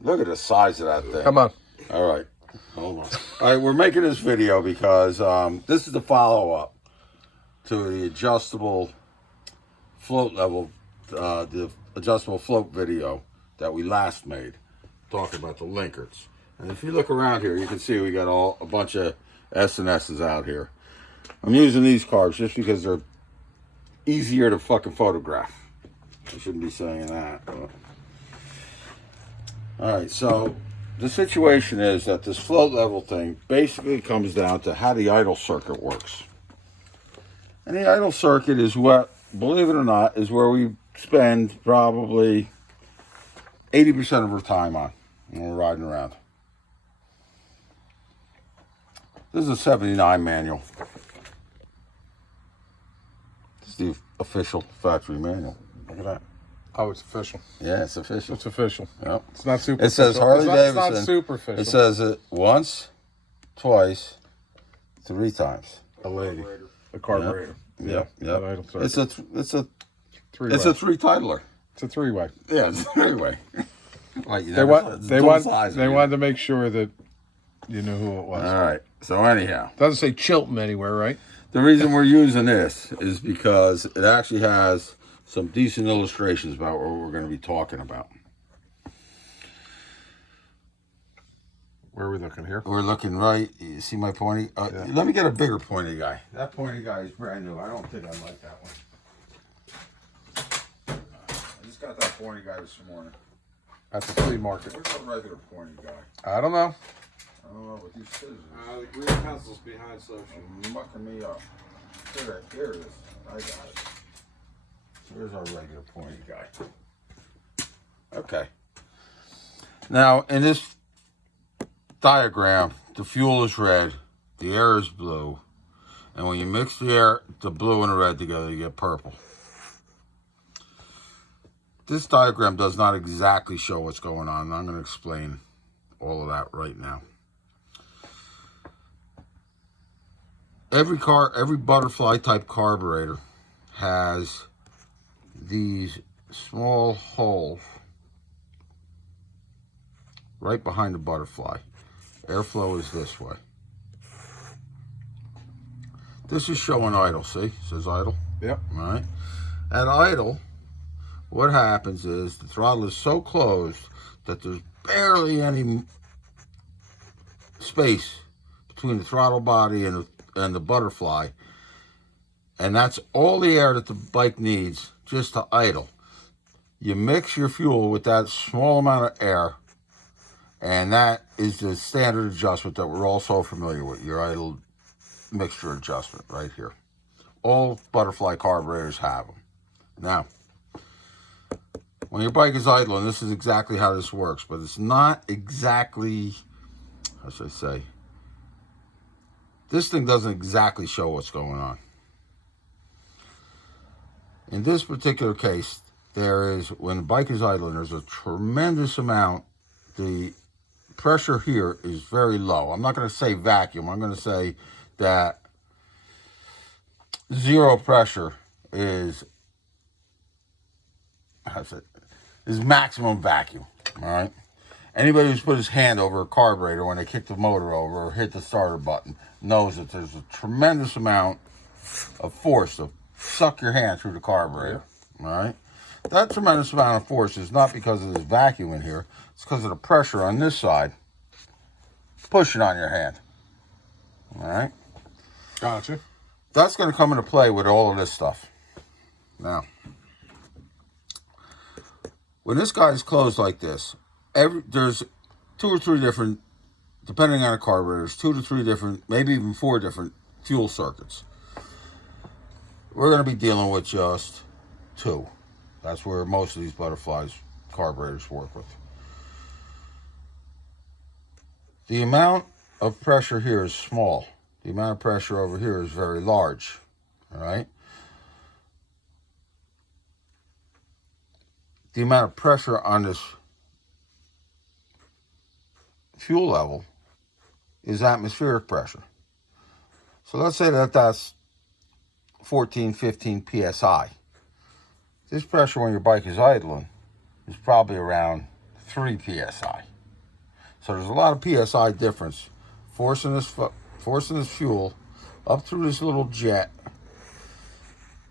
Look at the size of that thing. Come on. All right. Hold on. All right, we're making this video because this is the follow-up to the adjustable float level, the adjustable float video that we last made, talking about the Linkards. And if you look around here, you can see we got a bunch of S&S's out here. I'm using these carbs just because they're easier to fucking photograph. I shouldn't be saying that. But. All right, so the situation is that this float level thing basically comes down to how the idle circuit works. And the idle circuit is what, believe it or not, is where we spend probably 80% of our time on when we're riding around. This is a 79 manual. This is the official factory manual. Look at that. Oh, it's official. Yeah, it's official. It's official. Yep. It's not super. It says Harley Davidson. It's not superficial. It says it once, twice, 3 times. A lady. A carburetor. Yep. Yep. It's a three-way. It's a 3-titler. It's a 3-way. Yeah, it's a 3-way. Like they wanted to make sure that you knew who it was. All right. So anyhow, doesn't say Chilton anywhere, right? The reason we're using this is because it actually has some decent illustrations about what we're going to be talking about. Where are we looking here? We're looking right. You see my pointy? Yeah. Let me get a bigger pointy guy. That pointy guy is brand new. I don't think I like that one. I just got that pointy guy this morning. At the flea market. Where's the regular pointy guy? I don't know. I don't know what these scissors. The green pencil's behind social. Mucking me up. Here it is. I got it. Here's our regular pointy guy. Okay. Now, in this diagram, the fuel is red, the air is blue, and when you mix the blue and the red together, you get purple. This diagram does not exactly show what's going on, and I'm going to explain all of that right now. Every butterfly type carburetor has these small holes right behind the butterfly. Airflow is this way. This is showing idle, see? It says idle. Yep. All right. At idle, what happens is the throttle is so closed that there's barely any space between the throttle body and the butterfly. And that's all the air that the bike needs just to idle. You mix your fuel with that small amount of air, and that is the standard adjustment that we're all so familiar with, your idle mixture adjustment right here. All butterfly carburetors have them. Now, when your bike is idling, this is exactly how this works, but it's not exactly, how should I say, this thing doesn't exactly show what's going on. In this particular case, when the bike is idling, there's a tremendous amount. The pressure here is very low. I'm not going to say vacuum. I'm going to say that zero pressure is maximum vacuum. All right. Anybody who's put his hand over a carburetor when they kick the motor over or hit the starter button knows that there's a tremendous amount of force to suck your hand through the carburetor. All right. That tremendous amount of force is not because of this vacuum in here. It's because of the pressure on this side pushing on your hand. All right. Gotcha. That's going to come into play with all of this stuff. Now, when this guy is closed like this, there's 2 or 3 different, depending on the carburetor, there's 2 to 3 different, maybe even 4 different fuel circuits. We're going to be dealing with just 2. That's where most of these butterflies carburetors work with. The amount of pressure here is small. The amount of pressure over here is very large. All right. The amount of pressure on this fuel level is atmospheric pressure. So let's say that that's 14, 15 psi. This pressure when your bike is idling is probably around 3 psi. So there's a lot of psi difference forcing this fuel up through this little jet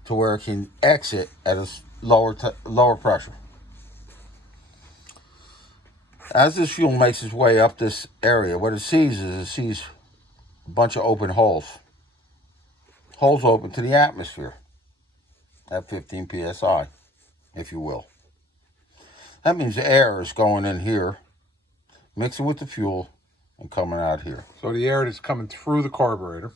to where it can exit at a lower pressure. As this fuel makes its way up this area, what it sees is a bunch of open holes. Holes open to the atmosphere at 15 psi, if you will. That means the air is going in here, mixing with the fuel, and coming out here. So the air is coming through the carburetor,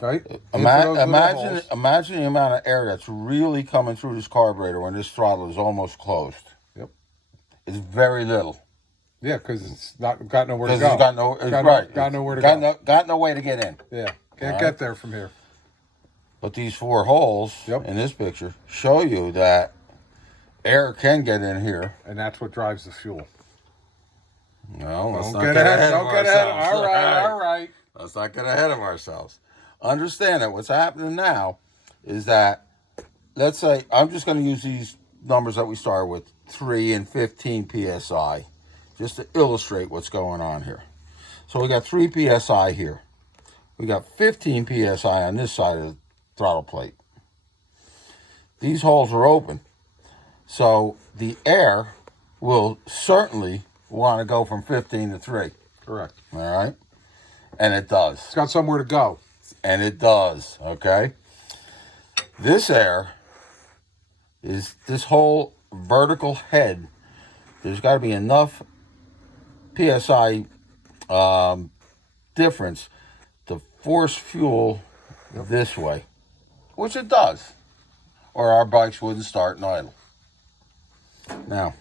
right? Imagine the amount of air that's really coming through this carburetor when this throttle is almost closed. Yep. It's very little. Yeah, because it's not got nowhere to go. Because it's got nowhere to go. Got no way to get in. Yeah, can't get there from here. But these 4 holes in this picture show you that air can get in here. And that's what drives the fuel. No, let's not get get ahead. ahead of Don't get ahead. ourselves. All right. Let's not get ahead of ourselves. Understand that what's happening now is that, let's say, I'm just going to use these numbers that we started with, 3 and 15 psi, just to illustrate what's going on here. So we got 3 psi here. We got 15 psi on this side of the throttle plate. These holes are open. So the air will certainly want to go from 15 to 3. Correct. All right? And it does. It's got somewhere to go. And it does, okay? This air is this whole vertical head. There's got to be enough PSI difference to force fuel this way, which it does, or our bikes wouldn't start and idle. Now,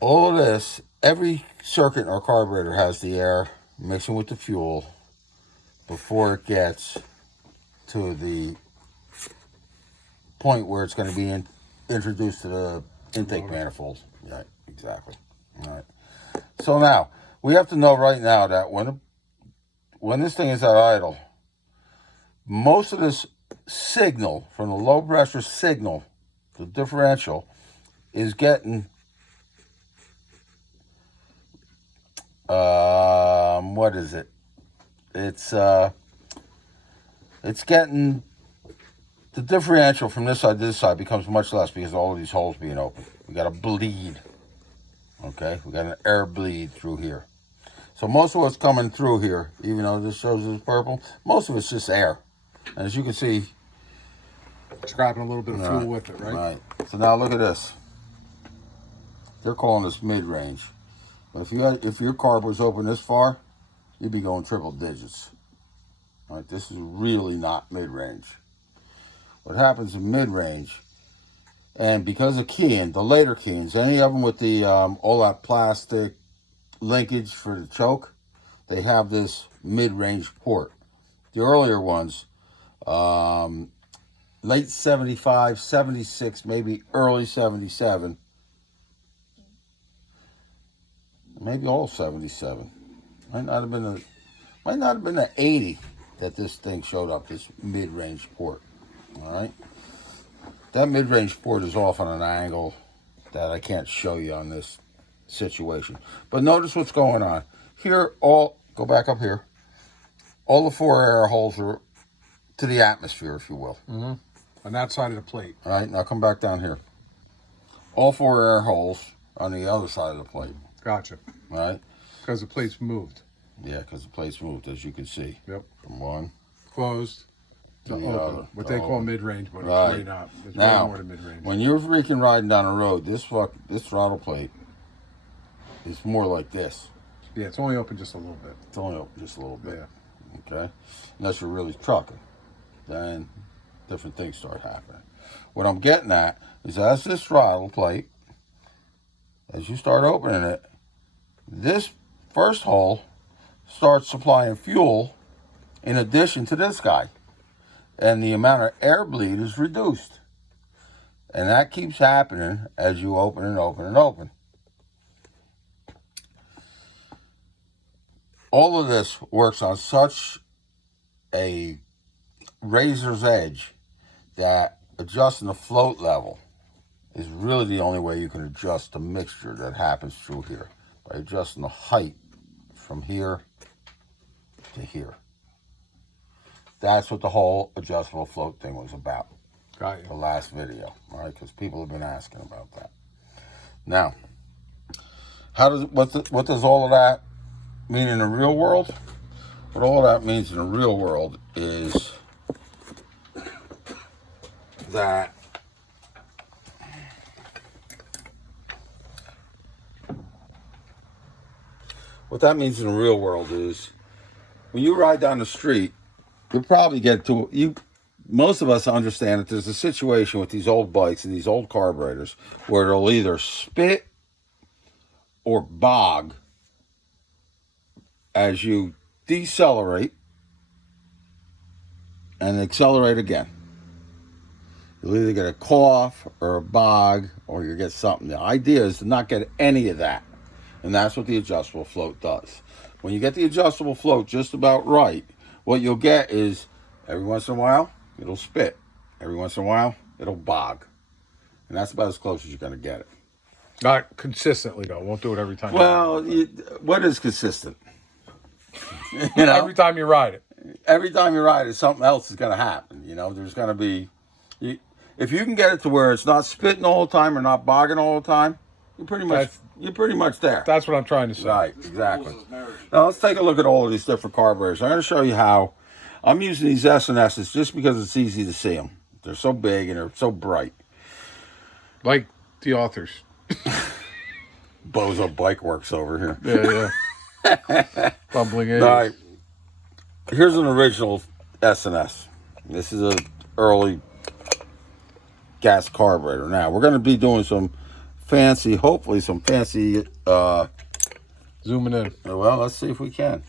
all of this, every circuit in our carburetor has the air mixing with the fuel before it gets to the point where it's going to be introduced to the intake manifold. Right, exactly. All right. So now, we have to know right now that when this thing is at idle, most of this signal from the low pressure signal, the differential, is getting what is it? It's getting, the differential from this side to this side becomes much less because of all of these holes being open. We got a bleed. Okay, we got an air bleed through here. So most of what's coming through here, even though this shows it's purple, most of it's just air. And as you can see, it's grabbing a little bit of fuel with it, right? Right. So now look at this. They're calling this mid-range. But if your carb was open this far, you'd be going triple digits. All right, this is really not mid-range. What happens in mid-range, and because of keying, the later keyings, any of them with the all that plastic linkage for the choke, they have this mid-range port. The earlier ones, late 75, 76, maybe early 77, maybe all 77. Might not have been the 80 that this thing showed up, this mid-range port. All right, that mid-range port is off on an angle that I can't show you on this situation. But notice what's going on here. Go back up here. All the 4 air holes are to the atmosphere, if you will. Mm-hmm. On that side of the plate. All right, now come back down here. All 4 air holes on the other side of the plate. Gotcha. All right. Because the plate's moved. Yeah, because the plate's moved, as you can see. Yep. From one closed to the open. other. What they call mid-range, but Right. it's way not. It's Now, way more than mid-range. when you're freaking riding down the road, this throttle plate is more like this. Yeah, it's only open just a little bit. It's only open just a little bit. Yeah. Okay? Unless you're really trucking. Then different things start happening. What I'm getting at is as this throttle plate, as you start opening it, this first hole starts supplying fuel in addition to this guy. And the amount of air bleed is reduced. And that keeps happening as you open and open and open. All of this works on such a razor's edge that adjusting the float level is really the only way you can adjust the mixture that happens through here. By adjusting the height from here to here. That's what the whole adjustable float thing was about. Got you. The last video, all right? Because people have been asking about that. Now, what does all of that mean in the real world? What all that means in the real world is that what that means in the real world is when you ride down the street, you'll probably get to most of us understand that there's a situation with these old bikes and these old carburetors where they'll either spit or bog as you decelerate and accelerate again. You'll either get a cough or a bog or you get something. The idea is to not get any of that. And that's what the adjustable float does. When you get the adjustable float just about right, what you'll get is every once in a while, it'll spit. Every once in a while, it'll bog. And that's about as close as you're going to get it. Not consistently, though. Won't do it every time. Well, what is consistent? You know, every time you ride it. Every time you ride it, something else is going to happen. You know, there's going to be... if you can get it to where it's not spitting all the time or not bogging all the time, you're pretty much there. That's what I'm trying to say. Right, exactly. Now, let's take a look at all of these different carburetors. I'm going to show you how I'm using these S&S's just because it's easy to see them. They're so big and they're so bright. Like the authors. Bozo Bike Works over here. Yeah. Bumbling age. All right. Here's an original S&S. This is an early gas carburetor. Now, we're going to be doing some fancy, hopefully some fancy... zooming in. Well, let's see if we can.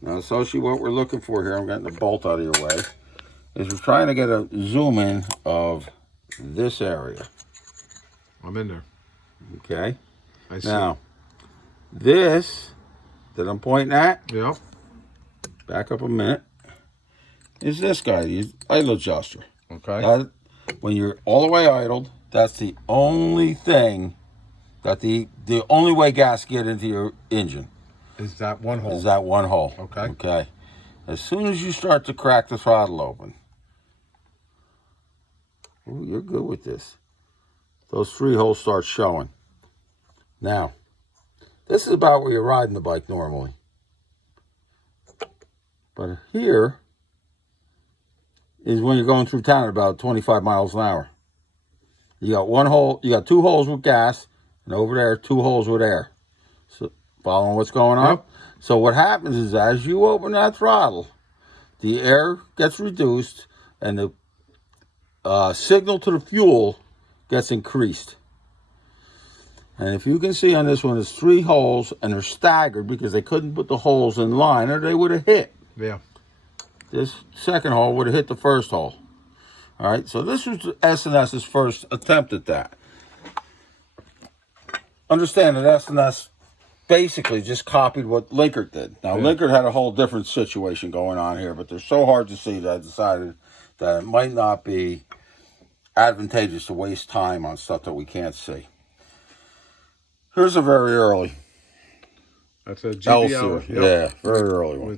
Now, Soshi, what we're looking for here, I'm getting the bolt out of your way, is we're trying to get a zoom in of this area. I'm in there. Okay? I see. Now, this that I'm pointing at, Yep. back up a minute, is this guy, the idle adjuster. Okay. When you're all the way idled, that's the only thing that the only way gas get into your engine. Is that one hole? Is that one hole. Okay. Okay. As soon as you start to crack the throttle open, ooh, you're good with this. Those 3 holes start showing. Now, this is about where you're riding the bike normally. But here is when you're going through town at about 25 miles an hour. You got 1 hole, you got 2 holes with gas, and over there, 2 holes with air. So, following what's going on? Yep. So what happens is as you open that throttle, the air gets reduced and the signal to the fuel gets increased. And if you can see on this one, there's 3 holes and they're staggered because they couldn't put the holes in line or they would have hit. Yeah. This second hole would have hit the first hole. All right, so this was S&S's first attempt at that. Understand that S&S basically just copied what Linkert did. Now, yeah. Linkert had a whole different situation going on here, but they're so hard to see that I decided that it might not be advantageous to waste time on stuff that we can't see. Here's a very early. That's a L GBL. series. Yeah, very early one.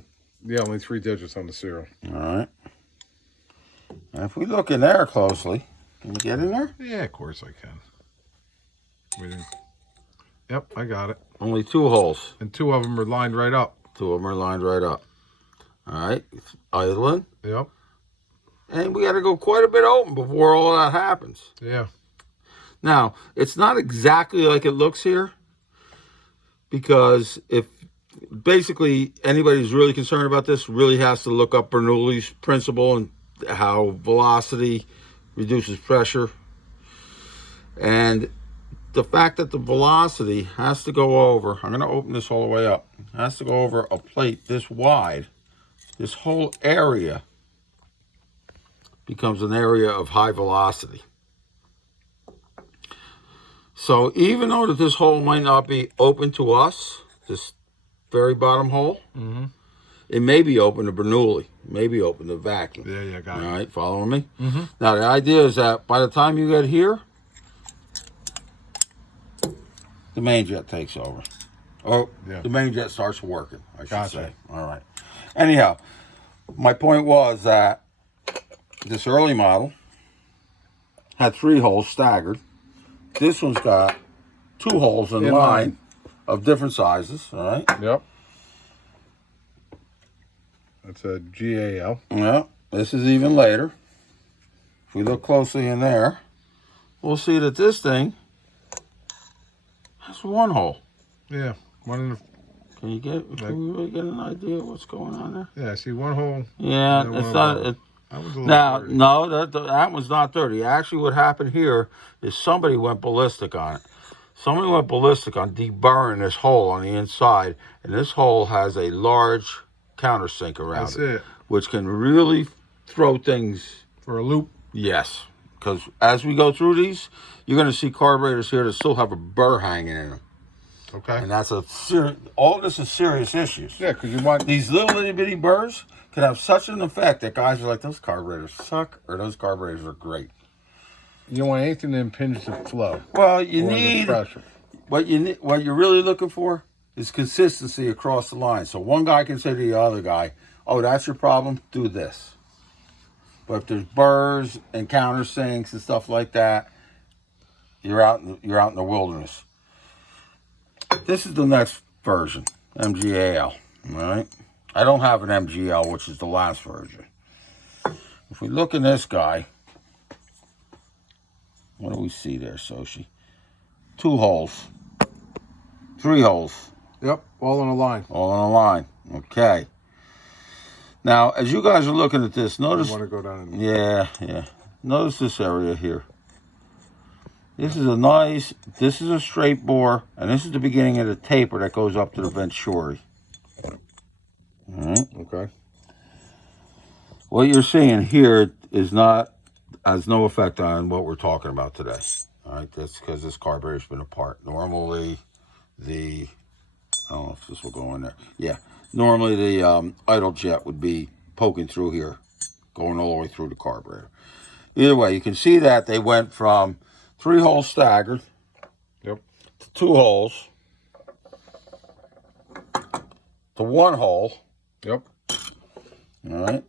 With, only 3 digits on the serial. All right. And if we look in there closely, can we get in there? Yeah, of course I can. Yep, I got it. Only 2 holes. And 2 of them are lined right up. 2 of them are lined right up. All right, idling. Yep. And we got to go quite a bit open before all that happens. Yeah. Now, it's not exactly like it looks here, because if basically anybody who's really concerned about this really has to look up Bernoulli's principle and how velocity reduces pressure. And the fact that the velocity has to go over, I'm going to open this all the way up, has to go over a plate this wide, this whole area becomes an area of high velocity. So even though that this hole might not be open to us, this very bottom hole, it may be open to Bernoulli, it may be open to vacuum. Yeah, got it. All right, following me? Now, the idea is that by the time you get here, the main jet takes over. Or Yeah. the main jet starts working, I should Gotcha. say. All right. Anyhow, my point was that this early model had 3 holes staggered. This one's got 2 holes in line of different sizes, all right? Yep. That's a GAL. Yeah, this is even later. If we look closely in there, we'll see that this thing has 1 hole. Yeah. Can Can we really get an idea of what's going on there? Yeah, I see 1 hole. Yeah, And it's one not. above. It, That was a little now, dirty. no, that one's not dirty. Actually, what happened here is somebody went ballistic on it. Somebody went ballistic on deburring this hole on the inside, and this hole has a large countersink around That's it. which can really throw things. For a loop. Yes, because as we go through these, you're going to see carburetors here that still have a burr hanging in them. Okay. And that's all this is serious issues. Yeah, because you want... These little itty bitty burrs can have such an effect that guys are like, those carburetors suck, or those carburetors are great. You don't want anything to impinge the flow. Well, you or need the pressure. what you're really looking for is consistency across the line. So one guy can say to the other guy, "Oh, that's your problem. Do this." But if there's burrs and countersinks and stuff like that, you're out in the wilderness. This is the next version, MGAL. All right. I don't have an MGL, which is the last version. If we look in this guy, what do we see there, Soshi? 2 holes. 3 holes. Yep, all on a line. All on a line. Okay. Now, as you guys are looking at this, notice... You want to go down and... Yeah. Notice this area here. This is a straight bore, and this is the beginning of the taper that goes up to the venturi. All right. Okay. What you're seeing here has no effect on what we're talking about today. All right, that's because this carburetor's been apart. Normally, I don't know if this will go in there. Yeah, normally the idle jet would be poking through here, going all the way through the carburetor. Either way, you can see that they went from 3 holes staggered. Yep. To 2 holes. To 1 hole. Yep. All right.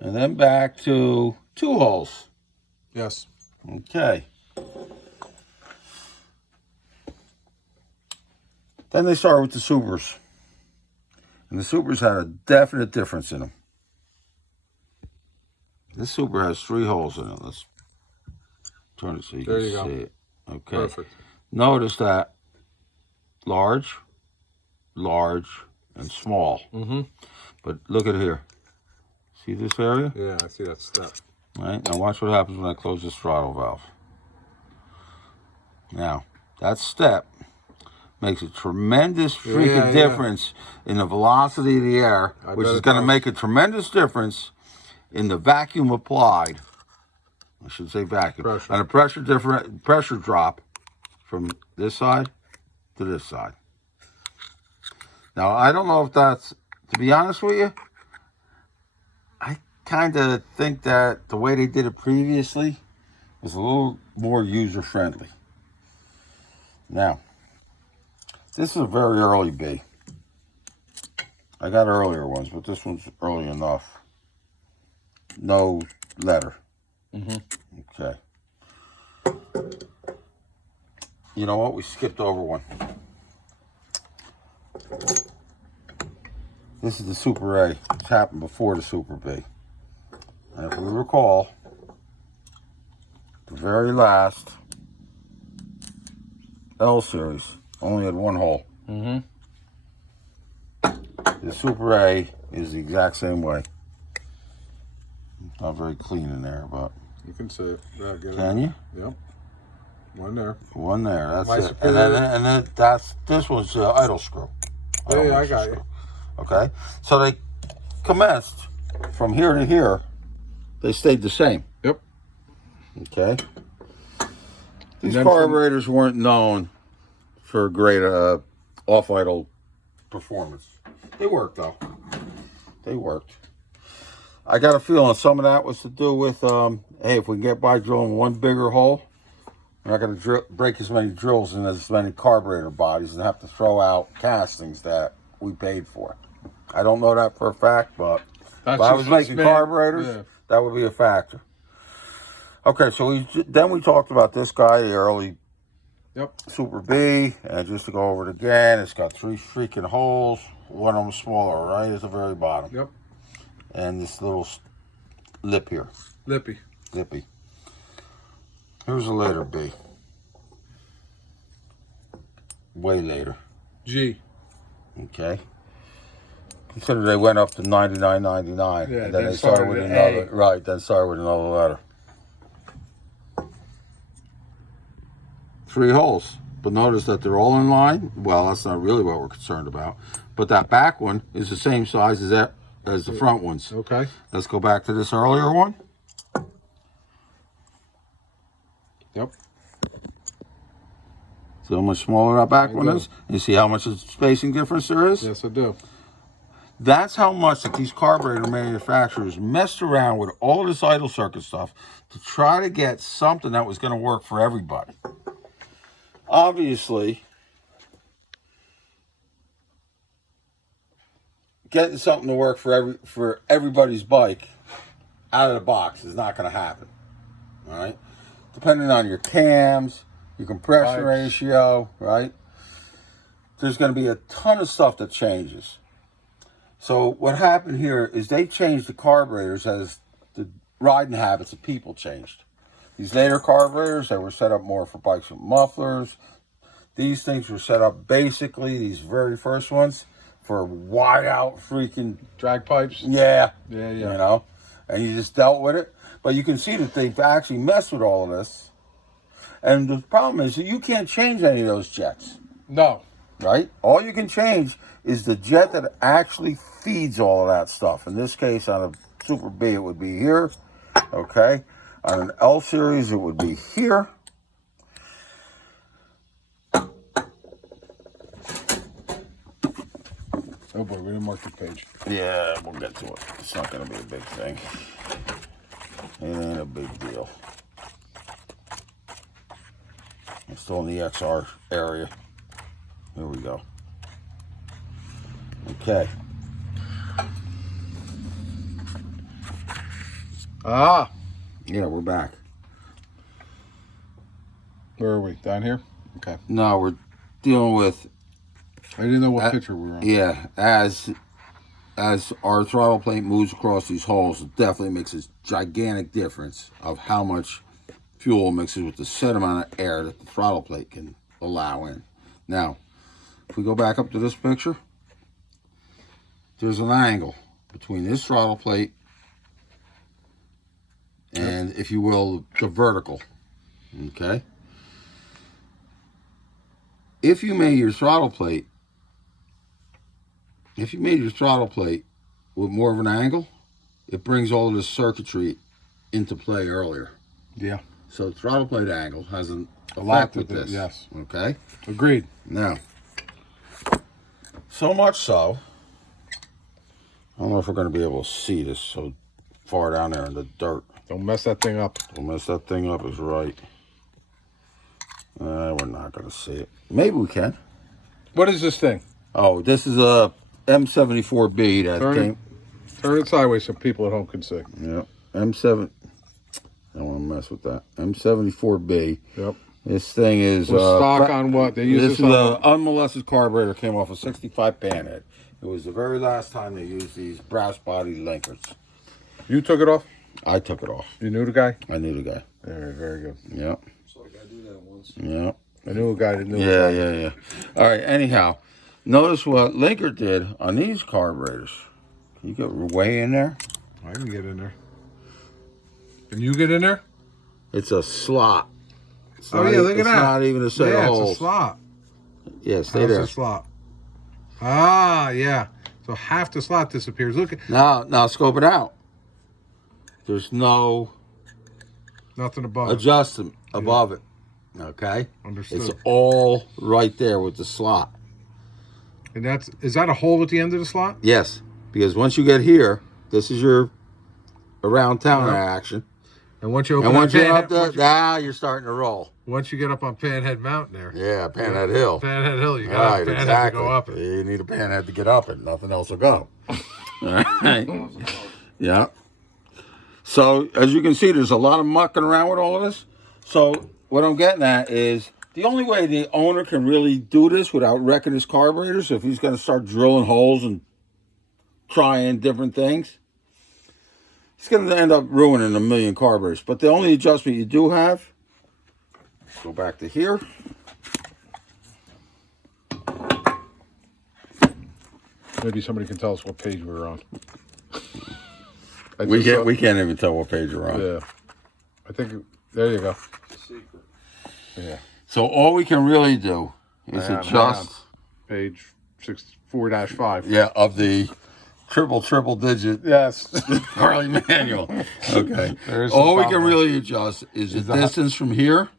And then back to 2 holes. Yes. Okay. Then they started with the Supers. And the Supers had a definite difference in them. This Super has 3 holes in it. Let's turn it so you There can you go. see it. Okay. Perfect. Notice that large, and small. Mm-hmm. But look at here. See this area? Yeah, I see that step. All right, now watch what happens when I close this throttle valve. Now, that step makes a tremendous freaking difference in the velocity of the air, which is going to make a tremendous difference in the vacuum applied. I should say vacuum. Pressure. And a pressure drop from this side to this side. Now, I don't know if that's, to be honest with you, I kind of think that the way they did it previously was a little more user-friendly. Now, this is a very early B. I got earlier ones, but this one's early enough. No letter. Mm-hmm. Okay. You know what? We skipped over one. This is the Super A. It's happened before the Super B. And if we recall, the very last L series only had 1 hole. Mm-hmm. The Super A is the exact same way. It's not very clean in there, but... You can see it. Can you? Yep. One there. One there, that's My it. superior. And then this was idle screw. Yeah, I got you. Okay, so they commenced from here to here. They stayed the same. Yep. Okay. These carburetors weren't known for great off-idle performance. They worked though. They worked. I got a feeling some of that was to do with, hey, if we can get by drilling one bigger hole, We're not going to break as many drills and as many carburetor bodies and have to throw out castings that we paid for. I don't know that for a fact, but if I was making carburetors, that would be a factor. Okay, so then we talked about this guy, the early Super B, and just to go over it again, it's got 3 freaking holes. One of them smaller, right at the very bottom. Yep. And this little lip here. Lippy. Here's a later B. Way later. G. Okay. Consider they went up to 99.99. Yeah, and then they started with another. Right, then started with another letter. 3 holes. But notice that they're all in line. Well, that's not really what we're concerned about. But that back one is the same size as the front ones. Okay. Let's go back to this earlier one. Yep. See how much smaller that back one is? You see how much spacing difference there is? Yes, I do. That's how much that these carburetor manufacturers messed around with all this idle circuit stuff to try to get something that was going to work for everybody. Obviously, getting something to work for everybody's bike out of the box is not going to happen. All right? Depending on your cams, your compression ratio, right? There's going to be a ton of stuff that changes. So what happened here is they changed the carburetors as the riding habits of people changed. These later carburetors, they were set up more for bikes with mufflers. These things were set up basically, these very first ones, for wide out freaking drag pipes. Yeah. Yeah. You know, and you just dealt with it. But you can see that they've actually messed with all of this. And the problem is that you can't change any of those jets. No. Right? All you can change is the jet that actually feeds all of that stuff. In this case, on a Super B, it would be here. Okay? On an L series, it would be here. Oh boy, we didn't mark the page. Yeah, we'll get to it. It's not going to be a big thing. It ain't a big deal. I'm still in the XR area. Here we go. Okay. Ah. Yeah, we're back. Where are we? Down here? Okay. No, we're dealing with... I didn't know what picture we were on. Yeah, as our throttle plate moves across these holes, it definitely makes a gigantic difference of how much fuel mixes with the set amount of air that the throttle plate can allow in. Now, if we go back up to this picture, there's an angle between this throttle plate and, if you will, the vertical. Okay? If you made your throttle plate with more of an angle, it brings all of this circuitry into play earlier. Yeah. So the throttle plate angle has a lot with this. Yes. Okay? Agreed. Now, so much so, I don't know if we're going to be able to see this so far down there in the dirt. Don't mess that thing up. Don't mess that thing up is right. We're not going to see it. Maybe we can. What is this thing? Oh, this is a M74B that came. Turn it sideways so people at home can see. Yep. M7. I don't want to mess with that. M74B. Yep. This thing is stock on what? They use this is an unmolested carburetor. Came off a 65 panhead. It was the very last time they used these brass body linkers. You took it off? I took it off. You knew the guy? I knew the guy. Very good. Yep. So I gotta do that once. Yep. I knew a guy that knew. Yeah. All right. Anyhow, notice what Linker did on these carburetors. Can you get way in there? I can get in there. Can you get in there? It's a slot. Look at that. It's not even a set of holes. It's a slot. Yeah, stay there. It's a slot. Ah, yeah. So half the slot disappears. Look at now scope it out. There's no nothing above adjustment above it. Okay? Understood. It's all right there with the slot. And is that a hole at the end of the slot? Yes. Because once you get here, this is your around town action. And once you open up there, now you're starting to roll. once you get up on Panhead Mountain there. Yeah, Panhead Hill. Panhead Hill, you got Right, Panhead exactly. to go up it. You need a panhead to get up it. Nothing else will go. All right. Yeah. So, as you can see, there's a lot of mucking around with all of this. So, what I'm getting at is the only way the owner can really do this without wrecking his carburetors, if he's going to start drilling holes and trying different things, he's going to end up ruining a million carburetors. But the only adjustment you do have, go back to here. Maybe somebody can tell us what page we're on. We can't even tell what page we're on. Yeah. I think, there you go. Secret. Yeah. So all we can really do is adjust. Page 4-5. Yeah, of the triple digit Yes. Harley manual. Okay. There is All we some can problem. really adjust is the distance from here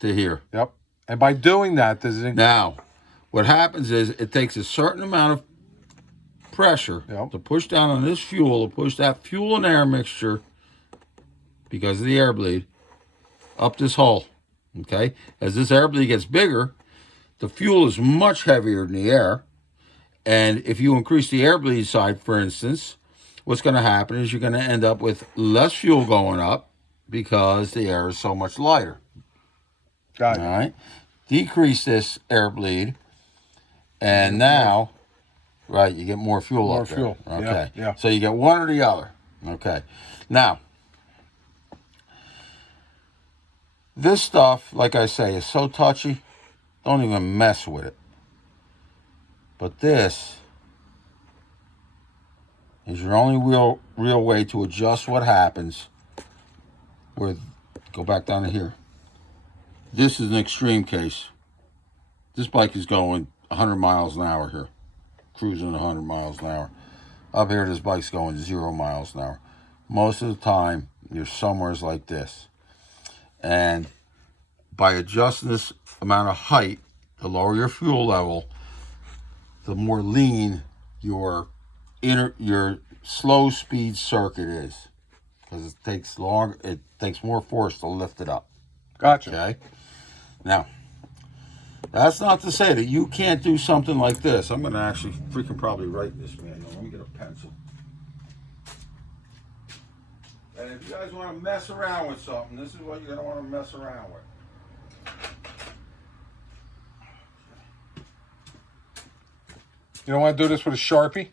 to here. Yep. And by doing that, does it... Now, what happens is it takes a certain amount of pressure to push down on this fuel, to push that fuel and air mixture, because of the air bleed, up this hole. Okay? As this air bleed gets bigger, the fuel is much heavier than the air. And if you increase the air bleed side, for instance, what's going to happen is you're going to end up with less fuel going up because the air is so much lighter. Got it. All right? Decrease this air bleed, and now, right, you get more fuel More up there. fuel. Okay. Yeah. So you get one or the other. Okay. Now, this stuff, like I say, is so touchy, don't even mess with it. But this is your only real way to adjust what happens with, go back down to here. This is an extreme case. This bike is going 100 miles an hour here, cruising 100 miles an hour. Up here, this bike's going 0 miles an hour. Most of the time, you're somewheres like this. And by adjusting this amount of height to lower your fuel level, the more lean your slow speed circuit is, because it takes more force to lift it up. Gotcha. Okay. Now, that's not to say that you can't do something like this. I'm going to actually freaking probably write this manual. Let me get a pencil. And if you guys want to mess around with something, this is what you're going to want to mess around with. You don't want to do this with a Sharpie?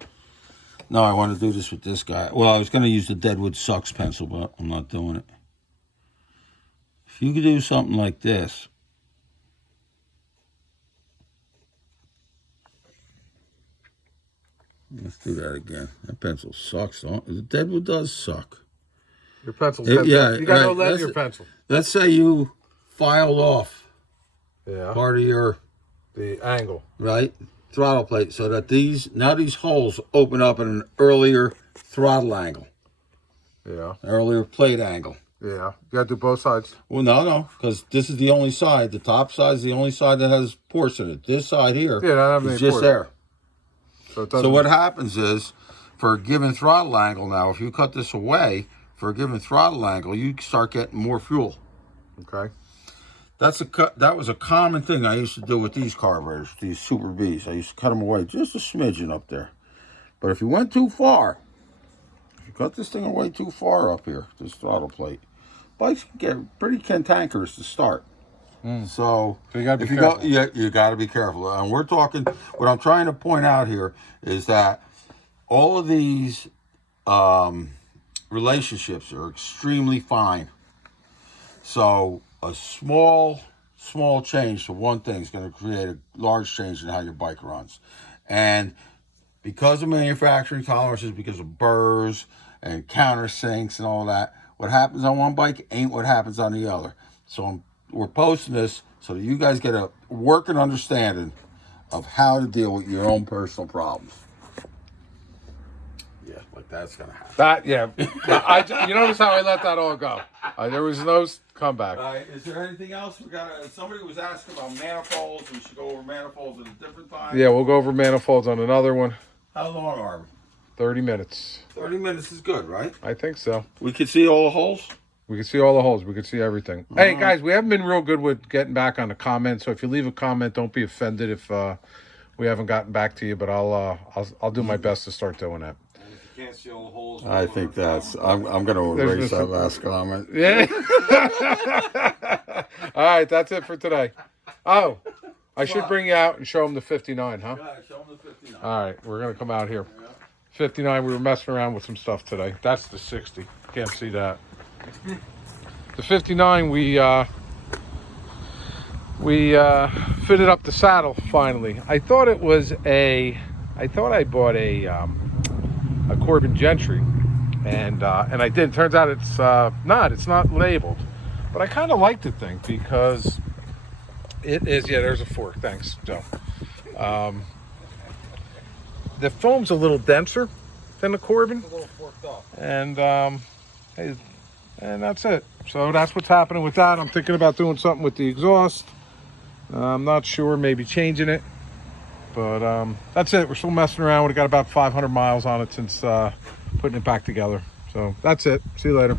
No, I want to do this with this guy. Well, I was going to use the Deadwood Sucks pencil, but I'm not doing it. If you could do something like this. Let's do that again. That pencil sucks, don't it? The Deadwood does suck. Your pencil's You got no lead in your pencil. Let's say you filed off Yeah. part of your The angle. right throttle plate so that these holes open up at an earlier throttle angle, Yeah. earlier plate angle. Yeah. You got to do both sides. Well, no, because this is the only side. The top side is the only side that has ports in it. This side here is just air. So what happens is, for a given throttle angle now, if you cut this away, for a given throttle angle, you start getting more fuel. Okay. That was a common thing I used to do with these carburetors, these Super Bs. I used to cut them away just a smidgen up there. But if you went too far, if you cut this thing away too far up here, this throttle plate, bikes can get pretty cantankerous to start. So you got to be careful. You got to be careful. And we're talking, what I'm trying to point out here is that all of these relationships are extremely fine. So a small change to one thing is going to create a large change in how your bike runs. And because of manufacturing tolerances, because of burrs and countersinks and all that, what happens on one bike ain't what happens on the other. So we're posting this so that you guys get a working understanding of how to deal with your own personal problems. Yeah, like that's going to happen. You notice how I let that all go. There was no comeback. Is there anything else? Somebody was asking about manifolds. We should go over manifolds at a different time. Yeah, we'll go over manifolds on another one. How long are we? 30 minutes. 30 minutes is good, right? I think so. We can see all the holes? We can see all the holes. We can see everything. Hey, guys, we haven't been real good with getting back on the comments. So if you leave a comment, don't be offended if we haven't gotten back to you. But I'll do my best to start doing that. And if you can't see all the holes, I think that's. I'm going to erase that last comment. Yeah. All right, that's it for today. Oh, I should bring you out and show them the 59, huh? Yeah, show them the 59. All right, we're gonna come out here. 59. We were messing around with some stuff today. That's the 60. Can't see that. The 59. We fitted up the saddle finally. I thought it was a. I thought I bought a Corbin Gentry, and I did. Turns out it's not. It's not labeled, but I kind of like the thing because it is. Yeah, there's a fork. Thanks, Joe. The foam's a little denser than the Corbin, a little forked up. and that's it. So that's what's happening with that. I'm thinking about doing something with the exhaust. I'm not sure, maybe changing it, but that's it. We're still messing around. We got about 500 miles on it since putting it back together. So that's it. See you later.